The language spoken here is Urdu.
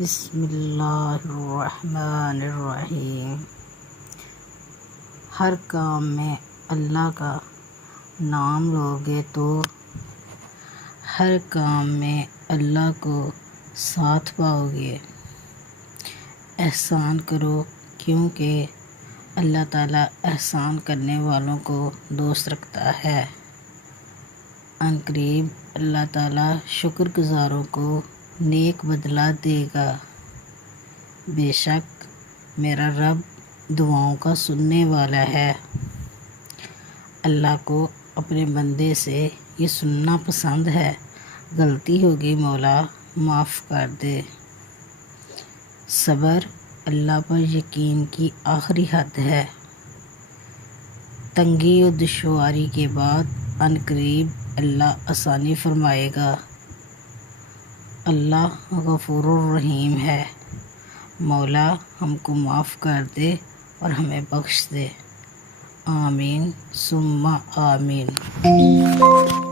بسم اللہ الرحمن الرحیم۔ ہر کام میں اللہ کا نام لوگے تو ہر کام میں اللہ کو ساتھ پاؤ گے۔ احسان کرو کیونکہ اللہ تعالیٰ احسان کرنے والوں کو دوست رکھتا ہے۔ عنقریب اللہ تعالیٰ شکر گزاروں کو نیک بدلہ دے گا۔ بے شک میرا رب دعاؤں کا سننے والا ہے۔ اللہ کو اپنے بندے سے یہ سننا پسند ہے، غلطی ہوگی مولا معاف کر دے۔ صبر اللہ پر یقین کی آخری حد ہے۔ تنگی و دشواری کے بعد عنقریب اللہ آسانی فرمائے گا۔ اللہ غفور الرحیم ہے۔ مولا ہم کو معاف کر دے اور ہمیں بخش دے۔ آمین ثم آمین۔